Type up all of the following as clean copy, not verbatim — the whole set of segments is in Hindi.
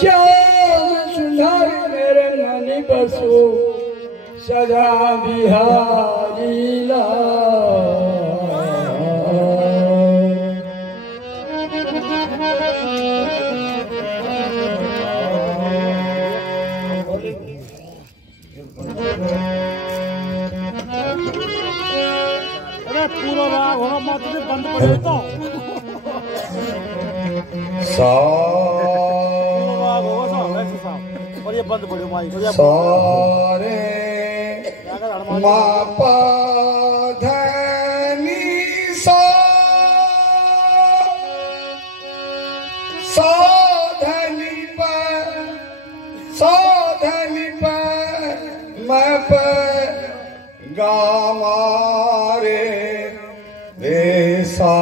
श्याम सुंदर मेरे मन बसो सदा बिहारी लाल। अरे पूरा राग होगा मत बंद कर देता हूँ। और ये बंद पड़े माइक सारे मापा धनी सा धनी पर मैं पर गामारे देसा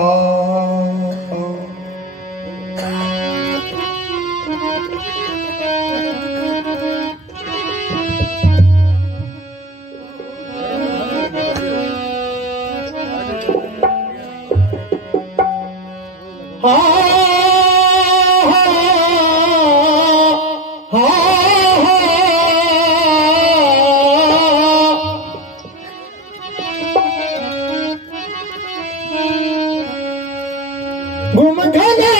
घूम घने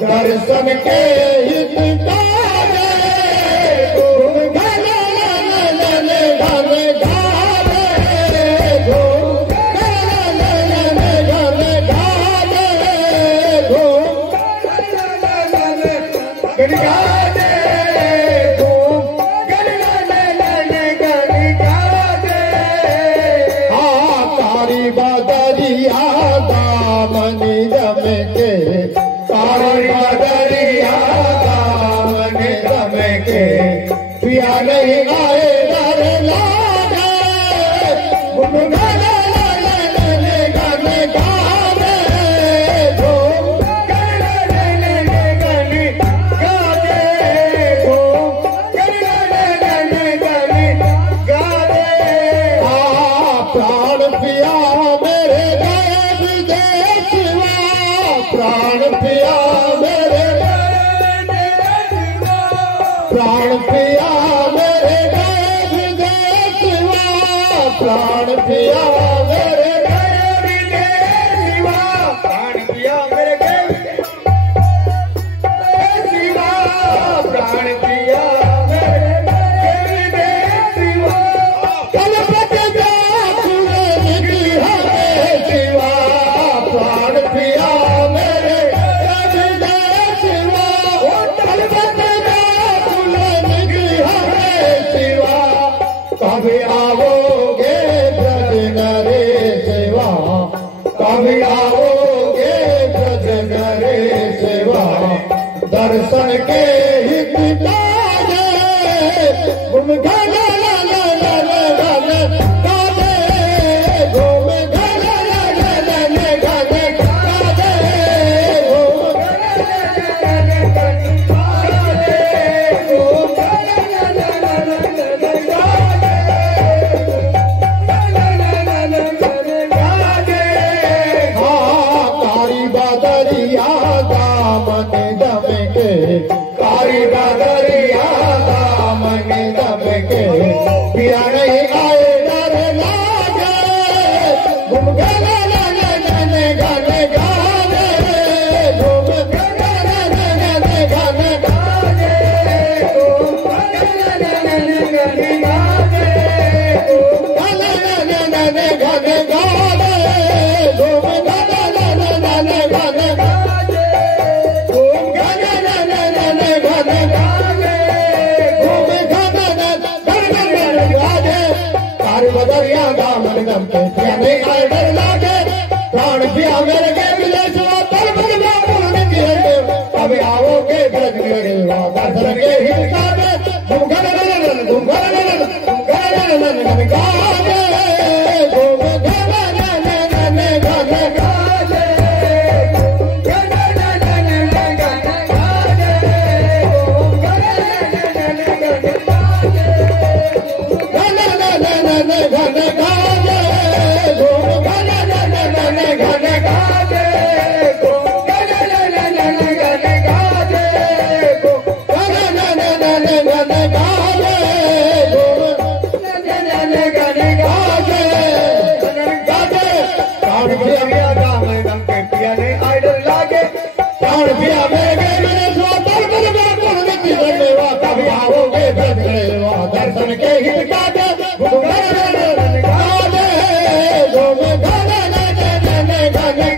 दर्शन के पिया पिया नहीं आए डर लागे गुनगुनाने गाने गावे घूम गले गाने गावे घूम गले गाने गावे प्राण पिया मेरे गए विदेशवा प्राण पिया मेरे प्राण पिया मेरे गए विदेशवा प्राण पिया मेरे गए विदेशवा प्राण पिया मेरे गए विदेशवा प्राण पिया मेरे गए विदेशवा कल बजा तुझे निकी हमें शिवा प्राण पिया मेरे गए विदेशवा कल बजा तुझे निकी हमें शिवा कभी आओगे ब्रज नरेशवा कभी आओगे ब्रज नरेशवा दर्शन के हित तारे घूम गले गाने गावे घूम गले गाने गावे घूम गले गाने कारी बदरिया दामन दम के कारी बदरिया दामन दम के पिया नहीं आए डर लागे घूम गले गाने गावे घूम गले गाने गावे घूम गले गाने गावे गले गाने गावे घूम गले गाने गावे घूम गले गाने गावे घूम गले गाने कारी बदरिया दामन दम के पिया नहीं आए डर लागे प्राण पिया मेरे गए विदेशवा तल बदला बोलने की है कभी आओगे ब्रज नरेशवा दर्शन के हित गावे घूम गले गाने गावे घूम गले गाने गावे दर्शन के हित गावे घूम गले गावे घूम गले गाने गावे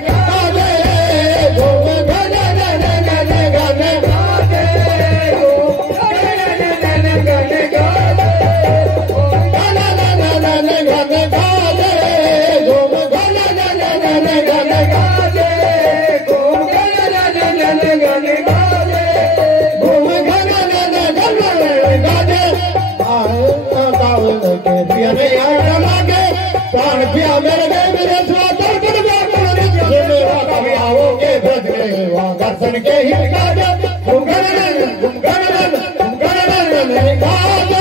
घूम गले गाने गावे घूम गले गाने गावे घूम गले गाने गावे घूम गले गाने गावे घूम गले गाने पिया नहीं आए लागे प्राण पिया मेरे गए विदेशवा कभी आओगे ब्रज नरेशवा दर्शन के हित गावे घूम गले गाने गावे